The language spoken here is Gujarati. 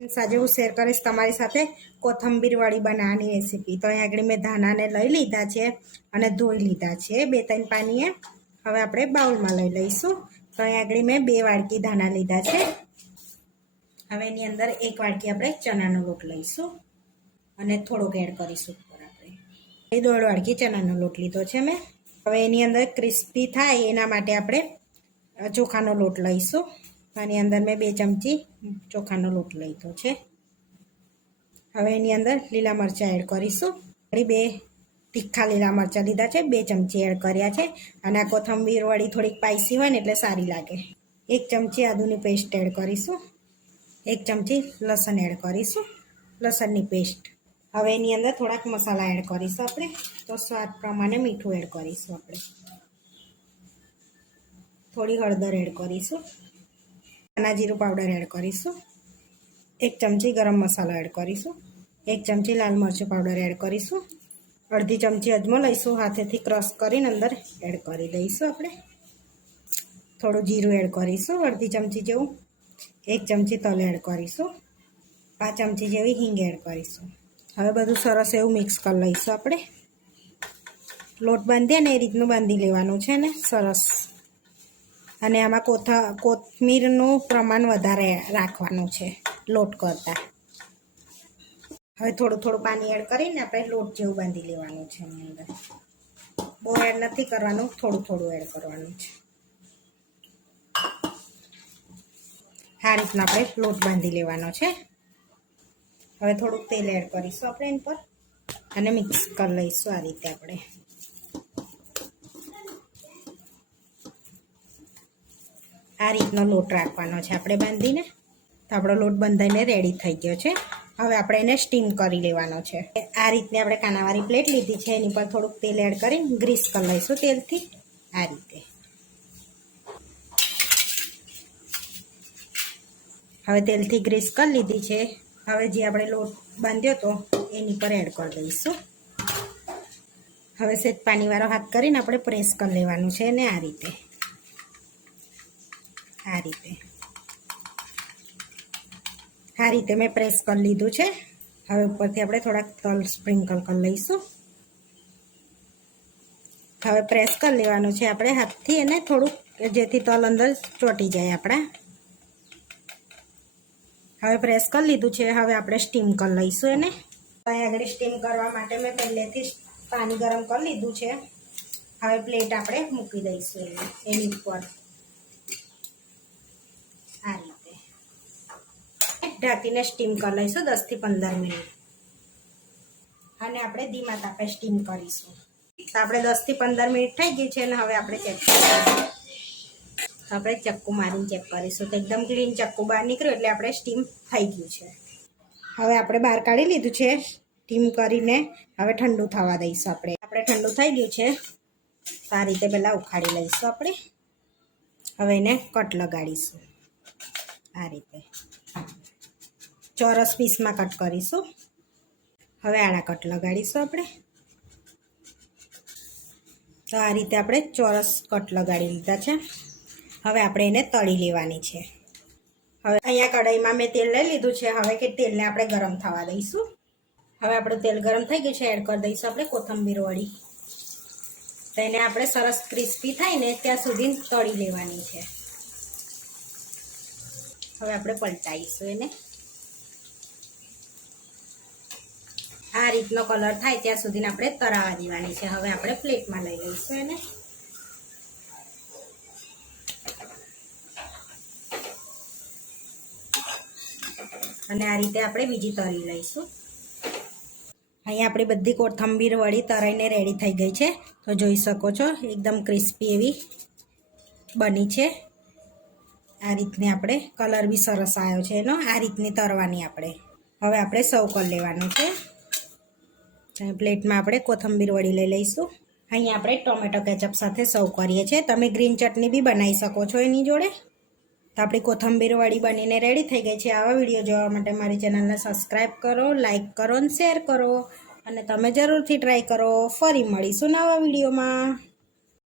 આજે હું શેર કરીશ તમારી સાથે કોથંબીર વાળી બનાવવાની રેસીપી। તો અહીં આગળ મેં ધાણાને લઈ લીધા છે અને ધોઈ લીધા છે 2-3 પાણીએ। હવે આપણે બાઉલમાં લઈ લઈશું। તો અહીં આગળ મેં 2 વાડકી ધાણા લીધા છે। હવે એની અંદર 1 વાડકી આપણે ચણાનો લોટ લઈશું અને થોડોક એડ કરીશું ઉપર આપણે 1.5 વાડકી ચણાનો લોટ લીધો છે મેં। હવે એની અંદર ક્રિસ્પી થાય એના માટે આપણે ચોખાનો લોટ લઈશું। આની અંદર મેં 2 ચમચી ચોખાનો લોટ લીધો છે। હવે એની અંદર લીલા મરચાં એડ કરીશું। 2 તીખા લીલા મરચાં લીધા છે, 2 ચમચી એડ કર્યા છે। અને આ કોથંબીર વળી થોડીક સ્પાઈસી હોય ને એટલે સારી લાગે। 1 ચમચી આદુની પેસ્ટ એડ કરીશું। 1 ચમચી લસણ એડ કરીશું, લસણની પેસ્ટ। હવે એની અંદર થોડાક મસાલા એડ કરીશું આપણે। તો સ્વાદ પ્રમાણે મીઠું એડ કરીશું આપણે, થોડી હળદર એડ કરીશું, ધાણા જીરું પાવડર એડ કરીશું, 1 ચમચી ગરમ મસાલો એડ કરીશું, 1 ચમચી લાલ મરચું પાવડર એડ કરીશું, અડધી ચમચી અજમો લઈશું, હાથેથી ક્રશ કરીને અંદર એડ કરી દઈશું આપણે। થોડું જીરું એડ કરીશું અડધી ચમચી જેવું, 1 ચમચી તલ એડ કરીશું, 5 ચમચી જેવી હિંગ એડ કરીશું। હવે બધું સરસ એવું મિક્સ કરી લઈશું આપણે। લોટ બાંધીએ ને એ રીતનું બાંધી લેવાનું છે ને સરસ। અને આમાં કોથમીરનું પ્રમાણ વધારે રાખવાનું છે લોટ કરતાં। હવે થોડું પાણી એડ કરીને આપણે લોટ જેવું બાંધી લેવાનું છે। એની અંદર બહુ એડ નથી કરવાનું, થોડું એડ કરવાનું છે। આ રીતના આપણે લોટ બાંધી લેવાનો છે। હવે થોડુંક તેલ એડ કરીશું આપણે એની પર અને મિક્સ કરી લઈશું આ રીતે આપણે। આ રીતનો લોટ રાખવાનો છે આપણે બાંધીને। તો આપણો લોટ બંધાઈને રેડી થઈ ગયો છે। હવે આપણે એને સ્ટીમ કરી લેવાનો છે। આ રીતની આપણે કાનાવાળી પ્લેટ લીધી છે, એની પર થોડુંક તેલ એડ કરી ગ્રીસ કરી લઈશું તેલથી આ રીતે। હવે તેલથી ગ્રીસ કરી લીધી છે। હવે જે આપણે લોટ બાંધ્યો હતો એની પર એડ કરી દઈશું। હવે સહેજ પાણીવાળો હાથ કરીને આપણે પ્રેસ કરી લેવાનું છે ને આ રીતે મેં પ્રેસ કરી લીધું છે। હવે ઉપરથી આપણે થોડાક તલ સ્પ્રિંકલ કરી લઈશું। હવે પ્રેસ કરી લેવાનું છે આપણે હાથથી એને થોડુંક, જેથી તલ અંદર ચોંટી જાય આપણા। હવે પ્રેસ કરી લીધું છે। હવે આપણે સ્ટીમ કરી લઈશું એને। અહીં આગળ સ્ટીમ કરવા માટે મેં પહેલેથી જ પાણી ગરમ કરી લીધું છે। હવે પ્લેટ આપણે મૂકી દઈશું એની ઉપર આ રીતે ઢાંકીને સ્ટીમ કરી લઈશું 10 થી 15 મિનિટ। અને આપણે ધીમા તાપે સ્ટીમ કરીશું। તો આપણે 10 થી 15 મિનિટ થઈ ગઈ છે અને હવે આપણે ચેક કરીશું। આપણે ચક્કુ મારીને ચેક કરીશું તો એકદમ ક્લીન ચક્કુ બહાર નીકળ્યું એટલે આપણે સ્ટીમ થઈ ગયું છે। હવે આપણે બહાર કાઢી લીધું છે સ્ટીમ કરીને। હવે ઠંડુ થવા દઈશું આપણે ઠંડુ થઈ ગયું છે તો આ રીતે પહેલાં ઉખાડી લઈશું આપણે। હવે એને કટ લગાડીશું આ રીતે, ચોરસ પીસમાં કટ કરીશું। હવે આડા કટ લગાડીશું આપણે। તો આ રીતે આપણે ચોરસ કટ લગાડી લીધા છે। હવે આપણે એને તળી લેવાની છે। હવે અહીંયા કઢાઈમાં મેં તેલ લઈ લીધું છે। હવે કે તેલને આપણે ગરમ થવા દઈશું। હવે આપણું તેલ ગરમ થઈ ગયું છે, એડ કરી દઈશું આપણે કોથંબીર વળી। તો એને આપણે સરસ ક્રિસ્પી થાય ને ત્યાં સુધી તળી લેવાની છે। હવે આપણે પલટાઈશું એને આ રીતનો કલર થાય ત્યાં સુધી આપણે તળાવા દેવાની છે। હવે આપણે પ્લેટમાં લઈ લઈશું એને। અને આ રીતે આપણે બીજી તળી લઈશું। અહીંયા આપણી બધી કોથંબીર વળી તળાઈને રેડી થઈ ગઈ છે। તો જોઈ શકો છો એકદમ ક્રિસ્પી એવી બની છે। આ રીતની આપણે કલર બી સરસ આવ્યો છે એનો। આ રીતની તળવાની આપણે। હવે આપણે સર્વ કરી લેવાનું છે। પ્લેટમાં આપણે કોથંબીર વળી લઈ લઈશું। અહીંયા આપણે ટોમેટો કેચઅપ સાથે સર્વ કરીએ છીએ। તમે ગ્રીન ચટણી બી બનાવી શકો છો એની જોડે। તો આપણી કોથંબીર વળી બનીને રેડી થઈ ગઈ છે। આવા વિડીયો જોવા માટે મારી ચેનલને સબસ્ક્રાઈબ કરો, લાઈક કરો અને શેર કરો અને તમે જરૂરથી ટ્રાય કરો। ફરી મળીશું નવા વિડીયોમાં।